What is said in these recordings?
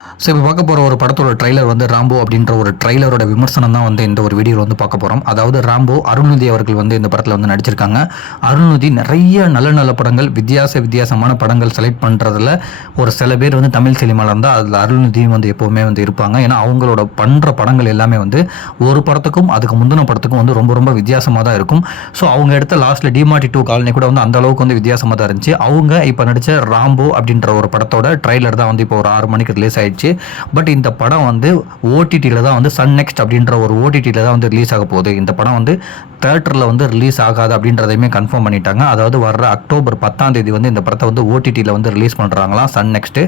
So இப்போ பார்க்க போகிற ஒரு படத்தோட ட்ரைலர் வந்து ராம்போ அப்படின்ற ஒரு ட்ரைலரோட விமர்சனம் தான் வந்து இந்த ஒரு வீடியோவில் வந்து பார்க்க போகிறோம். அதாவது ராம்போ அருள்நிதி அவர்கள் வந்து இந்த படத்தில் வந்து நடிச்சிருக்காங்க. அருள்நிதி நிறைய நல்ல நல்ல படங்கள் வித்தியாசமான படங்கள் செலக்ட் பண்ணுறதுல ஒரு சில பேர் வந்து தமிழ் சினிமாவில் இருந்தால் அதில் அருள்நிதியும் வந்து எப்போவுமே வந்து இருப்பாங்க. ஏன்னா அவங்களோட பண்ணுற படங்கள் எல்லாமே வந்து ஒரு படத்துக்கும் அதுக்கு முந்தின படத்துக்கும் வந்து ரொம்ப ரொம்ப வித்தியாசமாக தான் இருக்கும். ஸோ அவங்க எடுத்த லாஸ்ட்டில் டிமார்டி 2 காலனி கூட வந்து அந்த அளவுக்கு வந்து வித்தியாசமாக தான் இருந்துச்சு. அவங்க இப்போ நடித்த ராம்போ அப்படின்ற ஒரு படத்தோட ட்ரைலர் தான் வந்து இப்போ ஒரு 6 மணிக்கு ரிலீஸ் ஆயிடுச்சு. பட் இந்த படம் வந்து ஓடிடியில் தான் வந்து சன் நெக்ஸ்ட் அப்படின்ற ஒரு ஓடிடியில் தான் வந்து ரிலீஸ் ஆக போகுது. இந்த படம் வந்து தியேட்டரில் வந்து ரிலீஸ் ஆகாது அப்படின்றதையுமே கன்ஃபார்ம் பண்ணிட்டாங்க. அதாவது வர்ற அக்டோபர் 10ஆம் தேதி வந்து இந்த படத்தை வந்து ஓடிடியில் வந்து ரிலீஸ் பண்ணுறாங்களாம் சன் நெக்ஸ்ட்டு.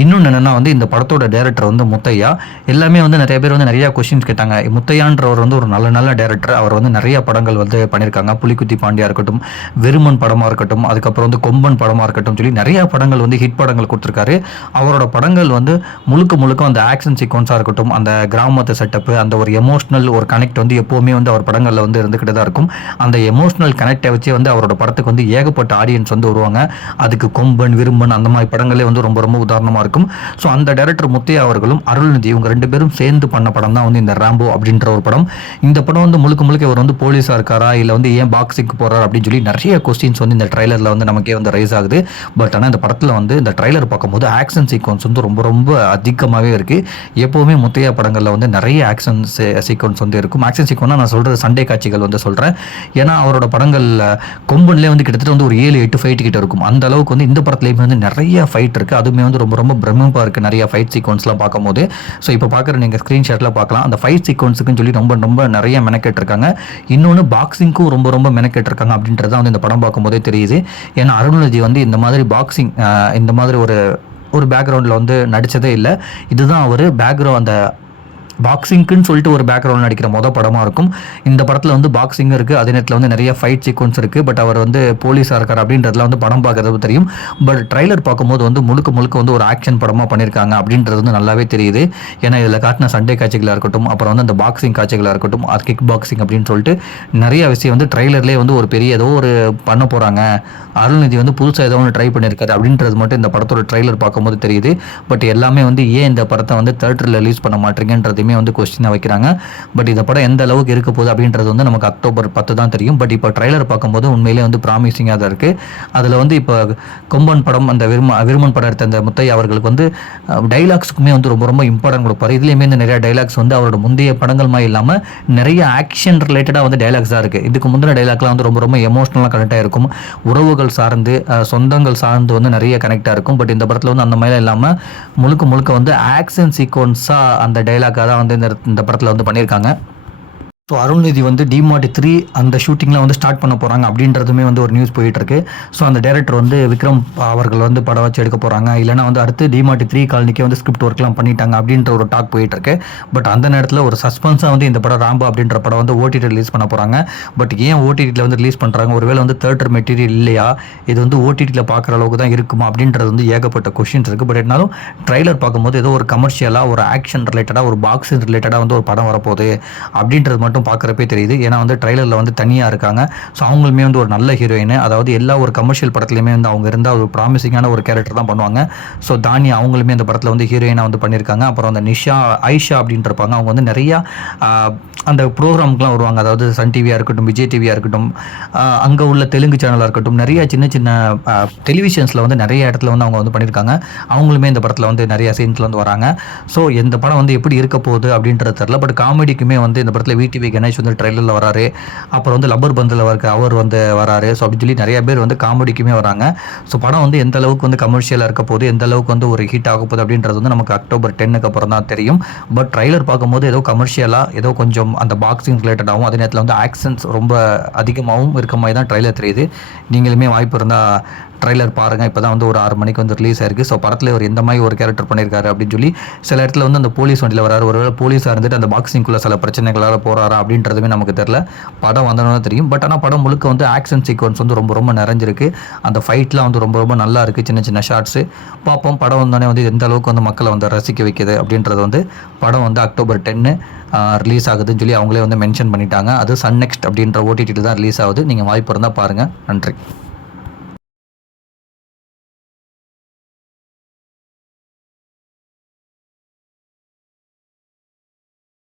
இன்னொன்று என்னென்னா வந்து இந்த படத்தோட டைரக்டர் வந்து முத்தையா. எல்லாமே வந்து நிறைய பேர் வந்து நிறையா கொஸ்டின்ஸ் கேட்டாங்க. முத்தையான்றவர் வந்து ஒரு நல்ல டைரக்டர். அவர் வந்து நிறைய படங்கள் வந்து பண்ணியிருக்காங்க. புலிக்குத்தி பாண்டியா இருக்கட்டும், வெறுமன் படமாக இருக்கட்டும், அதுக்கப்புறம் வந்து கொம்பன் படமாக இருக்கட்டும் சொல்லி நிறைய படங்கள் வந்து ஹிட் படங்கள் கொடுத்துருக்காரு. அவரோட படங்கள் வந்து முழுக்க அந்த ஆக்ஷன் சீக்வன்ஸாக இருக்கட்டும், அந்த கிராமத்து செட்டப்பு, அந்த ஒரு எமோஷ்னல் ஒரு கனெக்ட் வந்து எப்போவுமே வந்து அவர் படங்களில் வந்து இருந்துக்கிட்டு தான் இருக்கும். அந்த எமோஷ்னல் கனெக்டை வச்சு வந்து அவரோட படத்துக்கு வந்து ஏகப்பட்ட ஆடியன்ஸ் வந்து வருவாங்க. அதுக்கு கொம்பன், விரும்பன் அந்த மாதிரி படங்களே வந்து ரொம்ப ரொம்ப உதாரணமாக இருக்கும். ஸோ அந்த டைரக்டர் முத்தையா அவர்களும் அருள்நிதி இவங்க 2 பேரும் சேர்ந்து பண்ண படம் தான் வந்து இந்த ராம்போ அப்படின்ற ஒரு படம். இந்த படம் வந்து முழுக்க இவர் வந்து போலீஸாக இருக்காரா, இல்லை வந்து ஏன் பாக்ஸிங்க்கு போகிறார் அப்படின்னு சொல்லி நிறைய கொஸ்டின்ஸ் வந்து இந்த ட்ரைலரில் வந்து நமக்கே வந்து ரைஸ் ஆகுது. பட் ஆனால் இந்த படத்தில் வந்து இந்த ட்ரைலர் பார்க்கும்போது ஆக்ஷன் சீக்வன்ஸ் வந்து ரொம்ப அதிகமாகவே இருக்குது. எப்போவுமே முத்தையா படங்களில் வந்து நிறைய ஆக்ஷன் சீக்வன்ஸ் வந்து இருக்கும். ஆக்ஷன் சீக்வன்ஸ் நான் சொல்கிறது சண்டே காட்சிகள் வந்து சொல்கிறேன். ஏன்னா அவரோட படங்களில் கொம்பன்லேயே வந்து கிட்டத்தட்ட வந்து ஒரு 7-8 ஃபைட் கிட்ட இருக்கும். அந்த அளவுக்கு வந்து இந்த படத்துலேயுமே வந்து நிறைய ஃபைட் இருக்குது. அதுவுமே வந்து ரொம்ப பிரமிப்பாக இருக்குது நிறைய ஃபைட் சீக்வன்ஸ்லாம் பார்க்கும்போது. ஸோ இப்போ பார்க்குற நீங்கள் ஸ்க்ரீன்ஷாட்டில் பார்க்கலாம். அந்த ஃபைட் சீக்வன்ஸுக்குன்னு சொல்லி ரொம்ப நிறைய மெனக்கெட்டிருக்காங்க. இன்னொன்று பாக்ஸிங்க்கும் ரொம்ப மெனக்கெட்டிருக்காங்க அப்படின்றது வந்து இந்த படம் பார்க்கும்போதே தெரியுது. ஏன்னா அருள்நிதி வந்து இந்த மாதிரி பாக்ஸிங் இந்த மாதிரி ஒரு பேக்ரவுண்டில் வந்து நடித்ததே இல்லை. இதுதான் அவர் பேக்ரவுண்ட் அந்த பாக்ஸிங்க்குன்னு சொல்லிட்டு ஒரு பேக்ரவுண்ட் நடிக்கிற படமாக இருக்கும். இந்த படத்தில் வந்து பாக்ஸிங் இருக்குது, அதே நேரத்தில் வந்து நிறைய ஃபைட் சீக்வன்ஸ் இருக்குது. பட் அவர் வந்து போலீஸாக இருக்கார் அப்படின்றதுல வந்து படம் பார்க்கறது தெரியும். பட் ட்ரைலர் பார்க்கும்போது வந்து முழுக்க வந்து ஒரு ஆக்ஷன் படமாக பண்ணியிருக்காங்க அப்படின்றது வந்து நல்லாவே தெரியுது. ஏன்னா இதில் காட்டின சண்டே காட்சிகளாக இருக்கட்டும், அப்புறம் வந்து அந்த பாக்ஸிங் காட்சிகளாக இருக்கட்டும், அது கிக் பாக்ஸிங் அப்படின்னு சொல்லிட்டு நிறைய விஷயம் வந்து ட்ரைலர்லேயே வந்து ஒரு பெரிய ஏதோ ஒரு பண்ண போகிறாங்க, அருள்நிதி வந்து புதுசாக ஏதோ ஒன்று ட்ரை பண்ணியிருக்காரு அப்படின்றது மட்டும் இந்த படத்தோட ட்ரைலர் பார்க்கும்போது தெரியுது. பட் எல்லாமே வந்து ஏன் இந்த படத்தை வந்து தியேட்டரில் ரிலீஸ் பண்ண மாட்டேங்கிறதையுமே வந்து கொஸ்டினாக வைக்கிறாங்க. பட் இந்த படம் எந்த அளவுக்கு இருக்க போகுது அப்படின்றது வந்து நமக்கு அக்டோபர் 10 தான் தெரியும். பட் இப்போ ட்ரைலர் பார்க்கும்போது உண்மையிலே வந்து ப்ராமிசிங்காக தான் இருக்குது. அதில் வந்து இப்போ கொம்பன் படம் அந்த விருமன் படம் எடுத்த அந்த முத்தையா அவர்களுக்கு வந்து டைலாக்ஸுக்குமே வந்து ரொம்ப இம்பார்ட்டன்ட் கொடுப்பாரு. இதுலேயுமே இந்த நிறைய டைலாக்ஸ் வந்து அவரோட முந்தைய படங்கள் மாதிரி இல்லாமல் நிறைய ஆக்ஷன் ரிலேட்டடாக வந்து டைலாக்ஸ் தான் இருக்குது. இதுக்கு முந்தின டைலாக்லாம் வந்து ரொம்ப எமோஷ்னலாக கனெக்டாக இருக்கும். உறவுகள் சார்ந்து சொந்தங்கள் சார்ந்து வந்து நிறைய கனெக்டாக இருக்கும். பட் இந்த படத்தில் வந்து அந்த மாதிரிலாம் இல்லாமல் முழுக்க வந்து ஆக்ஷன் சீக்வன்ஸாக அந்த டைலாக்காக தான் வந்து இந்த படத்தில் வந்து பண்ணியிருக்காங்க. ஸோ அருள்நிதி வந்து டிமார்டி 3 அந்த ஷூட்டிங்லாம் வந்து ஸ்டார்ட் பண்ண போகிறாங்க அப்படின்றதுமே வந்து ஒரு நியூஸ் போயிட்டுருக்கு. ஸோ அந்த டைரக்டர் வந்து விக்ரம் அவர்கள் வந்து படம் வச்சு எடுக்க போகிறாங்க, இல்லைனா வந்து அடுத்து டிமார்டி 3 காலனிக்கே வந்து ஸ்கிரிப்ட் ஒர்க்லாம் பண்ணிட்டாங்க அப்படின்ற ஒரு டாக் போயிட்டுருக்கு. பட் அந்த நேரத்தில் ஒரு சஸ்பென்ஸாக வந்து இந்த படம் ராம்போ அப்படின்ற படம் வந்து ஓடிடி ரிலீஸ் பண்ண போகிறாங்க. பட் ஏன் ஓடிடியில் வந்து ரிலீஸ் பண்ணுறாங்க, ஒருவேளை வந்து தியேட்டர் மெட்டீரியல் இல்லையா, இது வந்து ஓடிடியில் பார்க்குற அளவுக்கு தான் இருக்குமா அப்படின்றது வந்து ஏகப்பட்ட கொஷின்ஸ் இருக்குது. பட் என்னாலும் ட்ரைலர் பார்க்கும்போது ஏதோ ஒரு கமர்ஷியலாக ஒரு ஆக்ஷன் ரிலேட்டடாக ஒரு பாக்ஸிங் ரிலேட்டடாக வந்து ஒரு படம் வரப்போகுது அப்படின்றது மட்டும் பார்க்குறப்பே தெரியுது. ஏன்னா வந்து ட்ரைலரில் வந்து தனியாக இருக்காங்க. ஸோ அவங்களுமே வந்து ஒரு நல்ல ஹீரோயின். அதாவது எல்லா ஒரு கமர்ஷியல் படத்துலையுமே வந்து அவங்க இருந்தால் ஒரு ப்ராமிசிங்கான ஒரு கேரக்டர் தான் பண்ணுவாங்க. ஸோ தானியா அவங்களுமே அந்த படத்தில் வந்து ஹீரோயினாக வந்து பண்ணியிருக்காங்க. அப்புறம் அந்த ஐஷா அப்படின்ட்டு இருப்பாங்க. அவங்க வந்து நிறையா அந்த ப்ரோக்ராமுக்குலாம் வருவாங்க. அதாவது சன் டிவியாக இருக்கட்டும், விஜய் டிவியாக இருக்கட்டும், அங்கே உள்ள தெலுங்கு சேனலாக இருக்கட்டும், நிறைய சின்ன டெலிவிஷன்ஸில் வந்து நிறைய இடத்துல வந்து அவங்க வந்து பண்ணியிருக்காங்க. அவங்களுமே இந்த படத்தில் வந்து நிறைய சீன்ஸில் வந்து வராங்க. ஸோ இந்த படம் வந்து எப்படி இருக்க போகுது அப்படின்றது தெரியல. பட் காமெடிக்குமே வந்து இந்த படத்தில் விடிவி கணேஷ் வந்து ட்ரைலரில் வராரு. அப்புறம் வந்து லப்பர் பந்தில் அவர் வந்து வராரு. ஸோ அப்படின்னு சொல்லி நிறைய பேர் வந்து காமெடிக்குமே வராங்க. ஸோ படம் வந்து எந்த அளவுக்கு வந்து கமர்ஷியலாக இருக்க போகுது, எந்த அளவுக்கு வந்து ஒரு ஹிட் ஆக போகுது அப்படின்றது வந்து நமக்கு அக்டோபர் 10க்கு அப்புறம் தான் தெரியும். பட் ட்ரைலர் பார்க்கும்போது ஏதோ கமர்ஷியலாக ஏதோ கொஞ்சம் அந்த பாக்ஸிங் ரிலேட்டடாகவும் அதே நேரத்தில் வந்து ஆக்ஷன்ஸ் ரொம்ப அதிகமாகவும் இருக்க மாதிரி தான் ட்ரைலர் தெரியுது. நீங்களுமே வாய்ப்பு இருந்தால் ட்ரைலர் பாருங்கள். இப்போ தான் வந்து ஒரு 6 மணிக்கு வந்து ரிலீஸ் ஆயிருக்கு. ஸோ படத்தில் ஒரு எந்த மாதிரி ஒரு கேரக்டர் பண்ணியிருக்காரு அப்படின்னு சொல்லி சில இடத்துல வந்து அந்த போலீஸ் வண்டியில் வராரு. ஒருவேளை போலீஸாக இருந்துட்டு அந்த பாக்ஸிங்குள்ளே சில பிரச்சனைகளால் போகிறாரா அப்படின்றதுமே நமக்கு தெரியல. படம் வந்தோன்னு தெரியும். பட் ஆனால் படம் முழுக்க வந்து ஆக்ஷன் சீக்வன்ஸ் வந்து ரொம்ப நிறைஞ்சிருக்கு. அந்த ஃபைட்லாம் வந்து ரொம்ப நல்லா இருக்குது. சின்ன ஷார்ட்ஸு பார்ப்போம். படம் வந்தோடனே வந்து எந்த அளவுக்கு வந்து மக்களை வந்து ரசிக்க வைக்குது அப்படின்றது வந்து படம் வந்து அக்டோபர் 10 ரிலீஸ் ஆகுதுன்னு சொல்லி அவங்களே வந்து மென்ஷன் பண்ணிட்டாங்க. அது சன் நெக்ஸ்ட் அப்படின்ற ஓடிடியில் தான் ரிலீஸ் ஆகுது. நீங்கள் வாய்ப்பு இருந்தால் பாருங்கள். நன்றி.